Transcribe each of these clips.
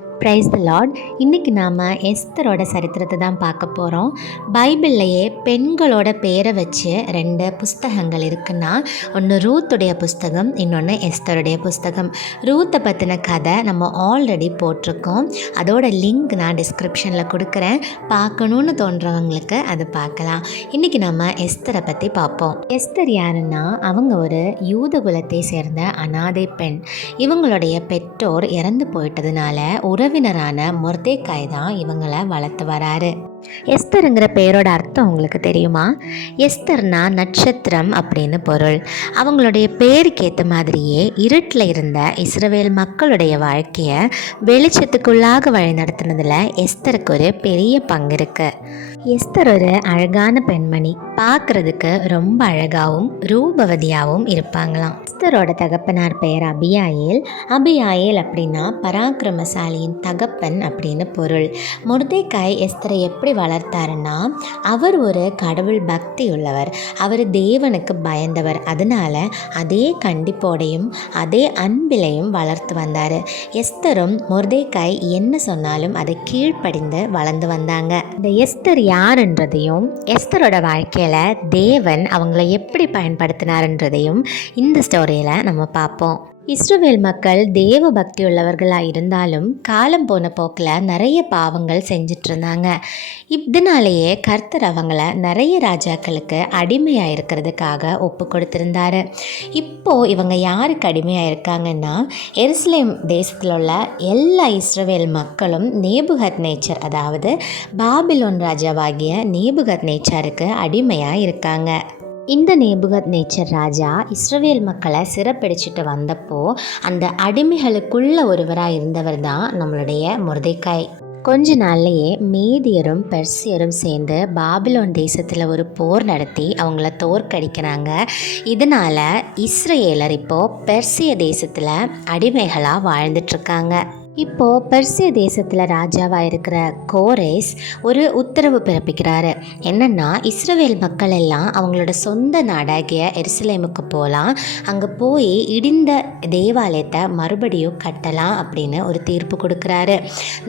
Praise the Lord. இன்றைக்கி நாம் எஸ்தரோட சரித்திரத்தை தான் பார்க்க போகிறோம். பைபிள்லையே பெண்களோட பேரை வச்சு 2 புஸ்தகங்கள் இருக்குன்னா, ஒன்று ரூத்துடைய புஸ்தகம், இன்னொன்று எஸ்தருடைய புஸ்தகம். ரூத்தை பற்றின கதை நம்ம ஆல்ரெடி போட்டிருக்கோம். அதோட லிங்க் நான் டிஸ்கிரிப்ஷனில் கொடுக்குறேன். பார்க்கணுன்னு தோன்றவங்களுக்கு அது பார்க்கலாம். இன்றைக்கி நம்ம எஸ்தரை பற்றி பார்ப்போம். எஸ்தர் யாருன்னா, அவங்க ஒரு யூத குலத்தை சேர்ந்த அனாதை பெண். இவங்களுடைய பெற்றோர் இறந்து போயிட்டதுனால உறவினரான மொர்தேக்காய் தான் இவங்களை வளர்த்து வராரு. எஸ்தருங்கிற பேரோட அர்த்தம் உங்களுக்கு தெரியுமா? எஸ்தர்னா நட்சத்திரம் அப்படின்னு பொருள். அவங்களுடைய பேருக்கு ஏற்ற மாதிரியே இருட்டில் இருந்த இஸ்ரவேல் மக்களுடைய வாழ்க்கையை வெளிச்சத்துக்குள்ளாக வழி நடத்தினதில் எஸ்தருக்கு ஒரு பெரிய பங்கு இருக்கு. எஸ்தர் ஒரு அழகான பெண்மணி. பார்க்குறதுக்கு ரொம்ப அழகாகவும் ரூபவதியாகவும் இருப்பாங்களாம். எஸ்தரோட தகப்பனார் பெயர் அபியாயேல். அபியாயேல் அப்படின்னா பராக்கிரமசாலியின் தகப்பன் அப்படின்னு பொருள். மொர்தேக்காய் எஸ்தரை எப்படி வளர்த்தாருன்னா, அவர் ஒரு கடவுள் பக்தி உள்ளவர். அவர் தேவனுக்கு பயந்தவர். அதனால அதே கண்டிப்போடையும் அதே அன்பிலையும் வளர்த்து வந்தார். எஸ்தரும் மொர்தேக்காய் என்ன சொன்னாலும் அதை கீழ்ப்படிந்து வளர்ந்து வந்தாங்க. இந்த எஸ்தர் யாருன்றதையும் எஸ்தரோட வாழ்க்கையில் தேவன் அவங்கள எப்படி பயன்படுத்தினார்ன்றதையும் இந்த ஸ்டோரியில் நம்ம பார்ப்போம். இஸ்ரவேல் மக்கள் தேவ பக்தி உள்ளவர்களாக இருந்தாலும் காலம் போன போக்கில் நிறைய பாவங்கள் செஞ்சிட்டு இருந்தாங்க. இதனாலேயே கர்த்தர் அவங்கள நிறைய ராஜாக்களுக்கு அடிமையாக இருக்கிறதுக்காக ஒப்பு கொடுத்துருந்தாரு. இப்போது இவங்க யாருக்கு அடிமையாக இருக்காங்கன்னா, எருசலேம் தேசத்தில் உள்ள எல்லா இஸ்ரவேல் மக்களும் நேபுகத்நேச்சர், அதாவது பாபிலோன் ராஜாவாகிய நேபுகத்நேச்சருக்கு அடிமையாக இருக்காங்க. இந்த நேபுகத்நேச்சர் ராஜா இஸ்ரவேல் மக்களை சிறைப்பிடிச்சிட்டு வந்தப்போ அந்த அடிமைகளுக்குள்ள ஒருவராக இருந்தவர் தான் நம்மளுடைய மொர்தேக்காய். கொஞ்ச நாள்லையே மேதியரும் பெர்சியரும் சேர்ந்து பாபிலோன் தேசத்தில் ஒரு போர் நடத்தி அவங்கள தோற்கடிக்கிறாங்க. இதனால் இஸ்ரேலர் இப்போது பெர்சிய தேசத்தில் அடிமைகளாக வாழ்ந்துட்டுருக்காங்க. இப்போது பெர்சிய தேசத்தில் ராஜாவாக இருக்கிற கோரேஸ் ஒரு உத்தரவு பிறப்பிக்கிறாரு. என்னென்னா, இஸ்ரவேல் மக்கள் எல்லாம் அவங்களோட சொந்த நாடாகிய எருசலேமுக்கு போகலாம், அங்கே போய் இடிந்த தேவாலயத்தை மறுபடியும் கட்டலாம் அப்படின்னு ஒரு தீர்ப்பு கொடுக்குறாரு.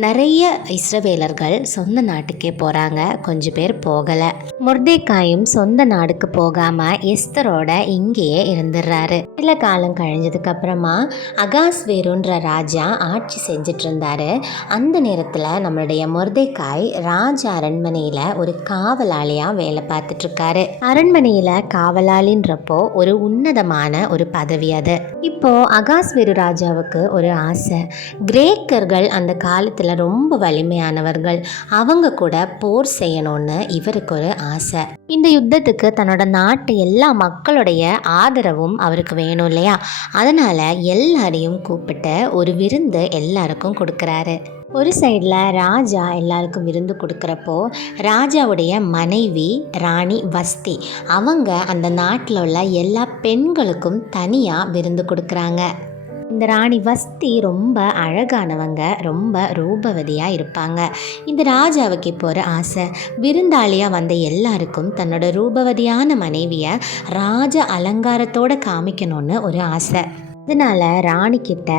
நிறைய இஸ்ரவேலர்கள் சொந்த நாட்டுக்கே போகிறாங்க, கொஞ்சம் பேர் போகலை. மொர்தேக்காயும் சொந்த நாடுக்கு போகாமல் எஸ்தரோட இங்கேயே இருந்துடுறாரு. சில காலம் கழிஞ்சதுக்கு அப்புறமா அகாஸ்வேருன்ற ராஜா ஆட்சி செஞ்சிட்டு இருந்தாரு. அந்த நேரத்தில் நம்மளுடைய மொர்தேக்காய் ராஜ அரண்மனையில் ஒரு காவலாளியாக வேலை பார்த்துட்டு இருக்காரு. அரண்மனையில் காவலாளின்றப்போ ஒரு உன்னதமான ஒரு பதவி அது. இப்போ அகாஸ்வேரு ராஜாவுக்கு ஒரு ஆசை. கிரேக்கர்கள் அந்த காலத்தில் ரொம்ப வலிமையானவர்கள், அவங்க கூட போர் செய்யணும்னு இவருக்கு ஒரு ஆசை. இந்த யுத்தத்துக்கு தன்னோட நாட்டு எல்லா மக்களுடைய ஆதரவும் அவருக்கு வேணும் இல்லையா? அதனால எல்லாரையும் கூப்பிட்டு ஒரு விருந்து எல்லாருக்கும் கொடுக்குறாரு. ஒரு சைடில் ராஜா எல்லாருக்கும் விருந்து கொடுக்குறப்போ ராஜாவுடைய மனைவி ராணி வஸ்தி அவங்க அந்த நாட்டில் உள்ள எல்லா பெண்களுக்கும் தனியாக விருந்து கொடுக்குறாங்க. இந்த ராணி வஸ்தி ரொம்ப அழகானவங்க, ரொம்ப ரூபவதியாக இருப்பாங்க. இந்த ராஜாவுக்கு இப்போ ஒரு ஆசை. விருந்தாளியாக வந்த எல்லாருக்கும் தன்னோட ரூபவதியான மனைவியை ராஜ அலங்காரத்தோடு காமிக்கணும்னு ஒரு ஆசை. அதனால் ராணிக்கிட்ட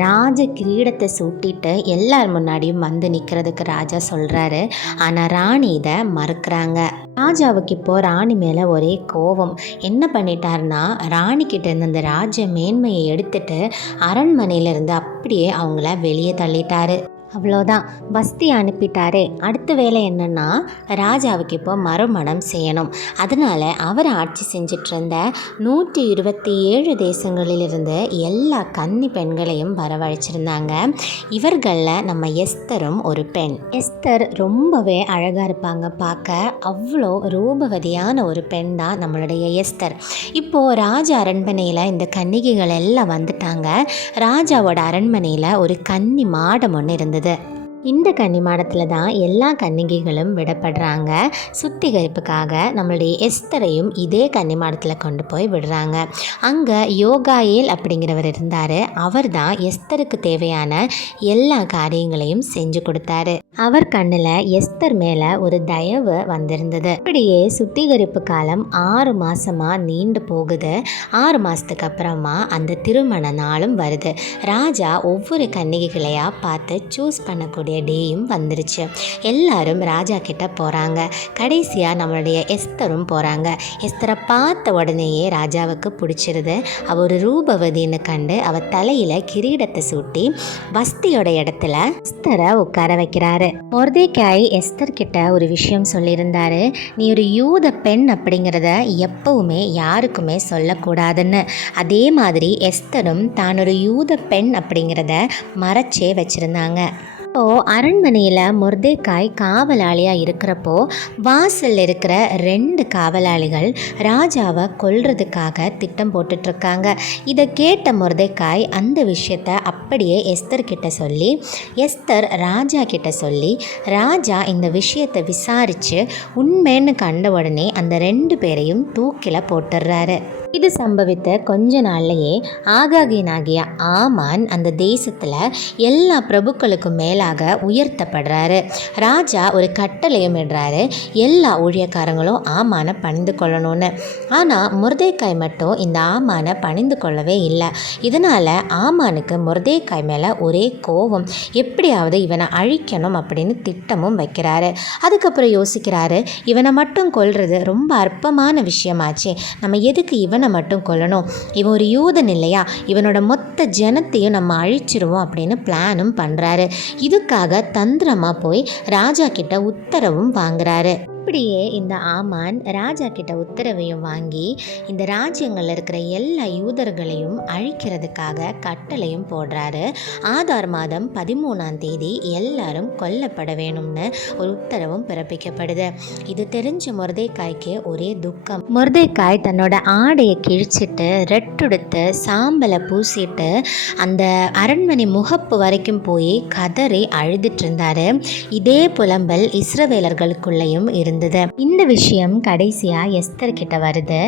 ராஜ கிரீடத்தை சூட்டிட்டு எல்லார் முன்னாடியும் வந்து நிற்கிறதுக்கு ராஜா சொல்கிறாரு. ஆனால் ராணி இதை மறுக்கிறாங்க. ராஜாவுக்கு இப்போது ராணி மேலே ஒரே கோபம். என்ன பண்ணிட்டாருன்னா, ராணிக்கிட்ட இருந்த அந்த ராஜ மேன்மையை எடுத்துட்டு அரண்மனையிலேருந்து அப்படியே அவங்கள வெளியே தள்ளிட்டாரு. அவ்வளோதான், வஸ்தி அனுப்பிட்டாரே. அடுத்த வேலை என்னென்னா, ராஜாவுக்கு இப்போ மறுமணம் செய்யணும். அதனால் அவர் ஆட்சி செஞ்சிட்டு இருந்த 127 தேசங்களிலிருந்து எல்லா கன்னி பெண்களையும் வரவழைச்சிருந்தாங்க. இவர்களில் நம்ம எஸ்தரும் ஒரு பெண். எஸ்தர் ரொம்பவே அழகாக இருப்பாங்க, பார்க்க அவ்வளோ ரூபவதியான ஒரு பெண் தான் நம்மளுடைய எஸ்தர். இப்போது ராஜ அரண்மனையில் இந்த கன்னிகைகள் எல்லாம் வந்துட்டாங்க. ராஜாவோட அரண்மனையில் ஒரு கன்னி மாடம் ஒன்று இருந்தது. இந்த கன்னிமாடத்தில் தான் எல்லா கன்னிகைகளும் விடப்படுறாங்க. சுத்திகரிப்புக்காக நம்மளுடைய எஸ்தரையும் இதே கன்னிமாடத்தில் கொண்டு போய் விடுறாங்க. அங்கே யோகாயேல் அப்படிங்கிறவர் இருந்தார். அவர் தான் எஸ்தருக்கு தேவையான எல்லா காரியங்களையும் செஞ்சு கொடுத்தாரு. அவர் கண்ணில் எஸ்தர் மேலே ஒரு தயவு வந்திருந்தது. இப்படியே சுத்திகரிப்பு காலம் 6 மாதமாக நீண்டு போகுது. 6 மாதத்துக்கு அப்புறமா அந்த திருமண நாளும் வருது. ராஜா ஒவ்வொரு கன்னிகைகளையாக பார்த்து சூஸ் பண்ணக்கூடிய டேயும் வந்துருச்சு. எல்லாரும் ராஜா கிட்ட போகிறாங்க. கடைசியாக நம்மளுடைய எஸ்தரும் போகிறாங்க. எஸ்தரை பார்த்த உடனேயே ராஜாவுக்கு பிடிச்சிருது. அவள் ஒரு ரூபவதின்னு கண்டு அவள் தலையில் கிரீடத்தை சூட்டி வஸ்தியோட இடத்துல எஸ்தரை உட்கார வைக்கிறாரு. மொர்தெகாய் எஸ்தர் கிட்ட ஒரு விஷயம் சொல்லியிருந்தாரு. நீ ஒரு யூத பெண் அப்படிங்கிறத எப்பவுமே யாருக்குமே சொல்லக்கூடாதுன்னு. அதே மாதிரி எஸ்தரும் தான் ஒரு யூத பெண் அப்படிங்கிறத மறைச்சே வச்சுருந்தாங்க. இப்போது அரண்மனையில் மொர்தெகாய் காவலாளியாக இருக்கிறப்போ வாசலில் இருக்கிற 2 காவலாளிகள் ராஜாவை கொல்றதுக்காக திட்டம் போட்டுட்ருக்காங்க. இதை கேட்ட மொர்தெகாய் அந்த விஷயத்தை அப்படியே எஸ்தர் கிட்ட சொல்லி, எஸ்தர் ராஜா கிட்ட சொல்லி, ராஜா இந்த விஷயத்தை விசாரித்து உண்மைன்னு கண்ட உடனே அந்த 2 பேரையும் தூக்கில் போட்டுடுறாரு. இது சம்பவித்த கொஞ்ச நாள்லையே ஆகாகியனாகிய ஆமான் அந்த தேசத்தில் எல்லா பிரபுக்களுக்கும் மேலாக உயர்த்தப்படுறாரு. ராஜா ஒரு கட்டளையும் இடுறாரு, எல்லா ஊழியக்காரங்களும் ஆமானை பணிந்து கொள்ளணும்னு. ஆனால் மொர்தெகாய் மட்டும் இந்த ஆமானை பணிந்து கொள்ளவே இல்லை. இதனால் ஆமானுக்கு மொர்தெகாய் மேலே ஒரே கோபம். எப்படியாவது இவனை அழிக்கணும் அப்படின்னு திட்டமும் வைக்கிறாரு. அதுக்கப்புறம் யோசிக்கிறாரு, இவனை மட்டும் கொல்றது ரொம்ப அற்பமான விஷயமாச்சு, நம்ம எதுக்கு இவனை மட்டும் கொல்லணும், இவன் ஒரு யூதன் இல்லையா, இவனோட மொத்த ஜனத்தையும் நம்ம அழிச்சிருவோம் அப்படின்னு பிளானும் பண்ணுறாரு. இதுக்காக தந்திரமாக போய் ராஜா கிட்ட உத்தரவும் வாங்குறாரு. இப்படியே இந்த ஆமான் ராஜா கிட்ட உத்தரவையும் வாங்கி இந்த ராஜ்யங்களில் இருக்கிற எல்லா யூதர்களையும் அழிக்கிறதுக்காக கட்டளையும் போடுறாரு. ஆதார் மாதம் 13ஆம் தேதி எல்லாரும் கொல்லப்பட வேணும்னு ஒரு உத்தரவும் பிறப்பிக்கப்படுது. இது தெரிஞ்ச மொர்தெகாய்க்கு ஒரே துக்கம். மொர்தெகாய் தன்னோட ஆடையை கிழிச்சிட்டு ரெட்டுடுத்து சாம்பலை பூசிட்டு அந்த அரண்மனை முகப்பு வரைக்கும் போய் கதறி அழுதுட்டு இருந்தாரு. இதே புலம்பல் இஸ்ரவேலர்களுக்குள்ளேயும் இருந்தது. இந்த விஷயம் கடைசியா எஸ்தர் கிட்ட வருது.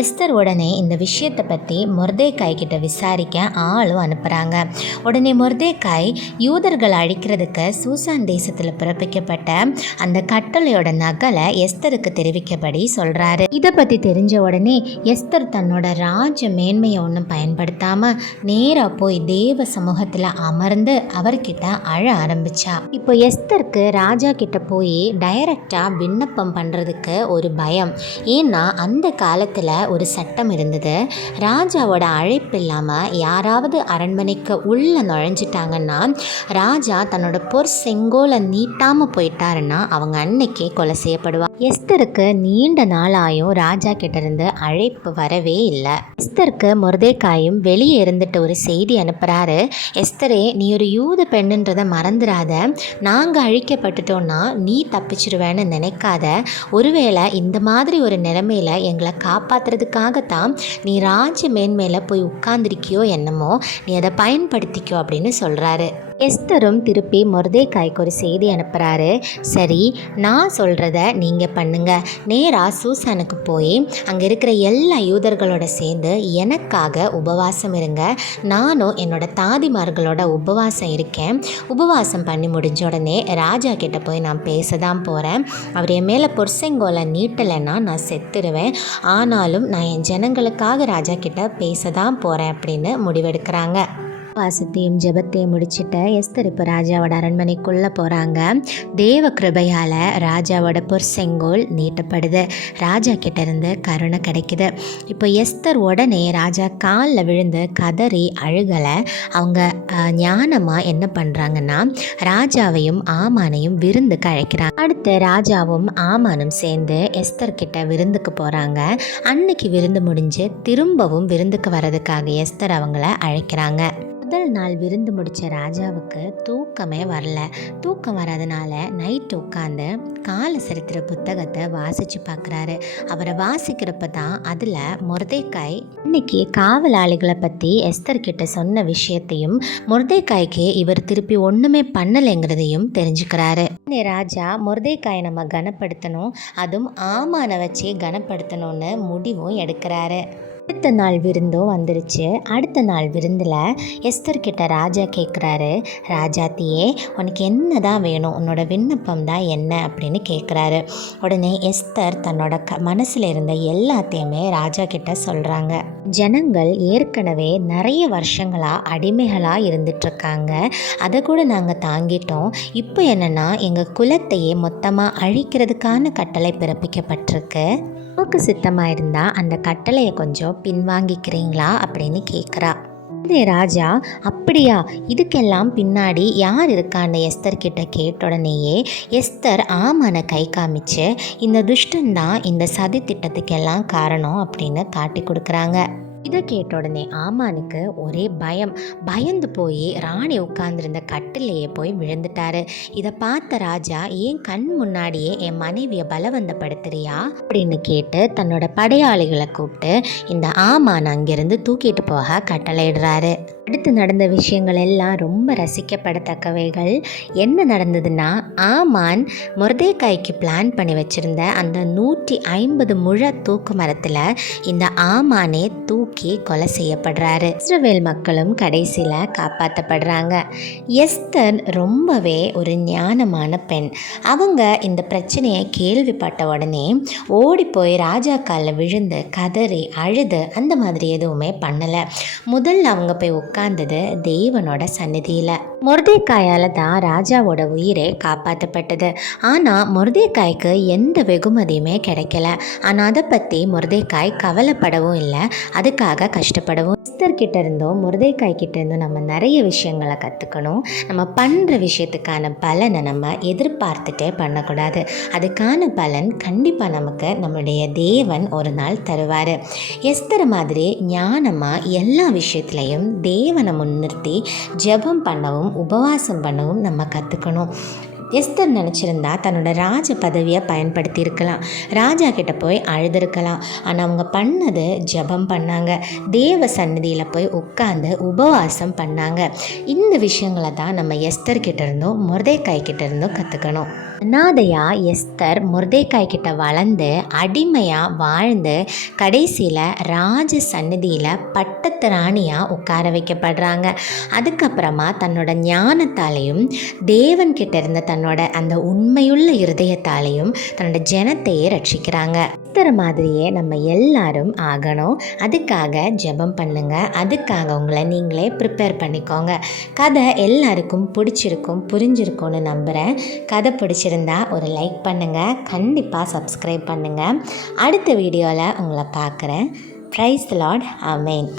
எஸ்தர் உடனே இந்த விஷயத்தை பற்றி மொர்தெகாய் கிட்ட விசாரிக்க ஆளும் அனுப்புகிறாங்க. உடனே மொர்தெகாய் யூதர்கள் அழிக்கிறதுக்கு சூசான் தேசத்தில் பிறப்பிக்கப்பட்ட அந்த கட்டளையோட நகலை எஸ்தருக்கு தெரிவிக்கபடி சொல்கிறாரு. இதை பற்றி தெரிஞ்ச உடனே எஸ்தர் தன்னோட ராஜ மேன்மையை ஒன்றும் பயன்படுத்தாமல் நேராக போய் தேவ சமூகத்தில் அமர்ந்து அவர்கிட்ட அழ ஆரம்பிச்சா. இப்போ எஸ்தருக்கு ராஜா கிட்ட போய் டைரக்டாக விண்ணப்பம் பண்ணுறதுக்கு ஒரு பயம். ஏன்னா அந்த காலத்தில் ஒரு சட்டம் இருந்தது, ராஜாவோட அழைப்பு இல்லாமல் யாராவது அரண்மனைக்கு உள்ளே நுழைஞ்சிட்டாங்கன்னா ராஜா தன்னோட செங்கோலை நீட்டாமல் போயிட்டாருன்னா அவங்க அன்னைக்கே கொலை செய்யப்படுவாங்க. எஸ்தருக்கு நீண்ட நாளாயும் ராஜா கிட்ட இருந்து அழைப்பு வரவே இல்லை. எஸ்தருக்கு மொர்தெகாயும் வெளியே இருந்துட்டு ஒரு செய்தி அனுப்புகிறாரு. எஸ்தரே, நீ ஒரு யூத பெண்ணுன்றதை மறந்துடாத, நாங்கள் அழிக்கப்பட்டுட்டோன்னா நீ தப்பிச்சிருவேன்னு நினைக்காத. ஒருவேளை இந்த மாதிரி ஒரு நிலைமையில் எங்களை காப்பாற்றுறதுக்காகத்தான் நீ ராஜ மேன்மையில போய் உட்கார்ந்துருக்கியோ என்னமோ, நீ அதை பயன்படுத்திக்கோ அப்படின்னு சொல்கிறாரு. எஸ்தரும் திருப்பி மொர்தெகாய்க்கு ஒரு செய்தி அனுப்புகிறாரு. சரி, நான் சொல்கிறத நீங்கள் பண்ணுங்க, நேராக சூசானுக்கு போய் அங்கே இருக்கிற எல்லா யூதர்களோட சேர்ந்து எனக்காக உபவாசம் இருங்க. நானும் என்னோட தாதிமார்களோட உபவாசம் இருக்கேன். உபவாசம் பண்ணி முடிஞ்ச உடனே ராஜா கிட்ட போய் நான் பேச தான் போகிறேன். அவர் என் மேலே பொற்செங்கோலை நீட்டலைன்னா நான் செத்துருவேன். ஆனாலும் நான் என் ஜனங்களுக்காக ராஜா கிட்ட பேச தான் போகிறேன் அப்படின்னு முடிவெடுக்கிறாங்க. வாசத்தையும் ஜெபத்தையும் முடிச்சுட்டு எஸ்தர் இப்போ ராஜாவோட அரண்மனைக்குள்ளே போகிறாங்க. தேவ கிருபையால் ராஜாவோட பொற்செங்கோல் நீட்டப்படுது. ராஜா கிட்டேருந்து கருணை கிடைக்குது. இப்போ எஸ்தர் உடனே ராஜா காலில் விழுந்து கதறி அழுகலை. அவங்க ஞானமாக என்ன பண்ணுறாங்கன்னா ராஜாவையும் ஆமானையும் விருந்துக்கு அழைக்கிறாங்க. அடுத்து ராஜாவும் ஆமானும் சேர்ந்து எஸ்தர் கிட்ட விருந்துக்கு போகிறாங்க. அன்னைக்கு விருந்து முடிஞ்சு திரும்பவும் விருந்துக்கு வர்றதுக்காக எஸ்தர் அவங்கள அழைக்கிறாங்க. முதல் நாள் விருந்து முடித்த ராஜாவுக்கு தூக்கமே வரல. தூக்கம் வராதனால நைட்டு உட்காந்து கால சரித்திர புத்தகத்தை வாசித்து பார்க்குறாரு. அவரை வாசிக்கிறப்ப தான் அதில் மொர்தெகாய் இன்னைக்கு காவலாளிகளை பற்றி எஸ்தர் கிட்ட சொன்ன விஷயத்தையும் மொர்தெகாய்க்கு இவர் திருப்பி ஒன்றுமே பண்ணலைங்கிறதையும் தெரிஞ்சுக்கிறாரு. ராஜா மொர்தெகாயை நம்ம கனப்படுத்தணும், அதுவும் ஆமானை வச்சு கனப்படுத்தணும்னு முடிவும் எடுக்கிறாரு. அடுத்த நாள் விருந்தும் வந்துருச்சு. அடுத்த நாள் விருந்தில் எஸ்தர் கிட்ட ராஜா கேட்குறாரு, ராஜாத்தியே உனக்கு என்ன தான் வேணும், உன்னோட விண்ணப்பம் தான் என்ன அப்படின்னு கேட்குறாரு. உடனே எஸ்தர் தன்னோட மனசில் இருந்த எல்லாத்தையுமே ராஜா கிட்ட சொல்கிறாங்க. ஜனங்கள் ஏற்கனவே நிறைய வருஷங்களாக அடிமைகளாக இருந்துட்டுருக்காங்க, அதை கூட நாங்கள் தாங்கிட்டோம். இப்போ என்னென்னா எங்கள் குலத்தையே மொத்தமாக அழிக்கிறதுக்கான கட்டளை பிறப்பிக்கப்பட்டிருக்கு. நமக்கு சித்தமாக இருந்தால் அந்த கட்டளையை கொஞ்சம் பின்வாங்கிக்கிறீங்களா அப்படின்னு கேட்குறா. இந்த ராஜா அப்படியா, இதுக்கெல்லாம் பின்னாடி யார் இருக்கான்னு எஸ்தர் கிட்ட கேட்ட உடனேயே எஸ்தர் ஆமான கை காமிச்சு இந்த துஷ்டன்தான் இந்த சதி திட்டத்துக்கெல்லாம் காரணம் அப்படின்னு காட்டி கொடுக்குறாங்க. இதை கேட்ட உடனே ஆமானுக்கு ஒரே பயந்து போய் ராணி உட்கார்ந்துருந்த கட்டிலேயே போய் விழுந்துட்டாரு. இதை பார்த்த ராஜா, ஏன் கண் முன்னாடியே என் மனைவியை பலவந்தப்படுத்துறியா அப்படின்னு கேட்டு தன்னோட படையாளிகளை கூப்பிட்டு இந்த ஆமான் அங்கிருந்து தூக்கிட்டு போக கட்டளையிடுறாரு. அடுத்து நடந்த விஷயங்கள் எல்லாம் ரொம்ப ரசிக்கப்படத்தக்கவைகள். என்ன நடந்ததுன்னா, ஆமான் மொர்தெகாய்க்கு பிளான் பண்ணி வச்சுருந்த அந்த 150 முழ தூக்கு மரத்தில் இந்த ஆமானே தூக்கி கொலை செய்யப்படுறாரு. இஸ்ரவேல் மக்களும் கடைசியில் காப்பாற்றப்படுறாங்க. எஸ்தர் ரொம்பவே ஒரு ஞானமான பெண். அவங்க இந்த பிரச்சனையை கேள்விப்பட்ட உடனே ஓடி போய் ராஜா காலில் விழுந்து கதறி அழுது அந்த மாதிரி எதுவுமே பண்ணலை. முதல்ல அவங்க போய் உட்கார்ந்தது தேவனோட சந்நிதியில். மொர்தெகாயால் தான் ராஜாவோட உயிரே காப்பாற்றப்பட்டது. ஆனால் மொர்தெகாய்க்கு எந்த வெகுமதியுமே கிடைக்கல. ஆனால் அதை பற்றி மொர்தெகாய் கவலைப்படவும் இல்லை, அதுக்காக கஷ்டப்படவும். எஸ்தர் கிட்ட இருந்தும் மொர்தெகாய் கிட்ட இருந்தும் நம்ம நிறைய விஷயங்களை கற்றுக்கணும். நம்ம பண்ணுற விஷயத்துக்கான பலனை நம்ம எதிர்பார்த்துட்டே பண்ணக்கூடாது. அதுக்கான பலன் கண்டிப்பாக நமக்கு நம்மளுடைய தேவன் ஒரு நாள் தருவார். எஸ்தர் மாதிரி ஞானமாக எல்லா விஷயத்துலையும் தேவனை முன்னிறுத்தி ஜெபம் பண்ணவும் உபவாசம் பண்ணவும் நம்ம கற்றுக்கணும். எஸ்தர் நினச்சிருந்தா தன்னோட ராஜ பதவியை பயன்படுத்தி இருக்கலாம், ராஜா கிட்ட போய் அழுதுருக்கலாம். ஆனால் அவங்க பண்ணது ஜெபம் பண்ணாங்க, தேவ சந்நிதியில் போய் உட்கார்ந்து உபவாசம் பண்ணாங்க. இந்த விஷயங்களை தான் நம்ம எஸ்தர் கிட்ட இருந்தும் மொர்தெகாய் கிட்ட இருந்தும் கற்றுக்கணும். அனாதையா எஸ்தர் மொர்தெகாய் கிட்ட வளர்ந்து அடிமையாக வாழ்ந்து கடைசியில் ராஜ சந்நிதியில் பட்டத்து ராணியாக உட்கார வைக்கப்படுறாங்க. அதுக்கப்புறமா தன்னோட ஞானத்தாலையும் தேவன்கிட்ட இருந்த தன்னோட அந்த உண்மையுள்ள இருதயத்தாலையும் தன்னோட ஜனத்தையே ரட்சிக்கிறாங்க. எஸ்தர் மாதிரியே நம்ம எல்லாரும் ஆகணும். அதுக்காக ஜெபம் பண்ணுங்க, அதுக்காக உங்களை நீங்களே ப்ரிப்பேர் பண்ணிக்கோங்க. கதை எல்லாருக்கும் பிடிச்சிருக்கும், புரிஞ்சிருக்கும்னு நம்புகிறேன். கதை பிடிச்சிருந்தா ஒரு லைக் பண்ணுங்கள், கண்டிப்பாக சப்ஸ்கிரைப் பண்ணுங்கள். அடுத்த வீடியோவில் உங்களை பார்க்குறேன். Praise the Lord. ஆமென்.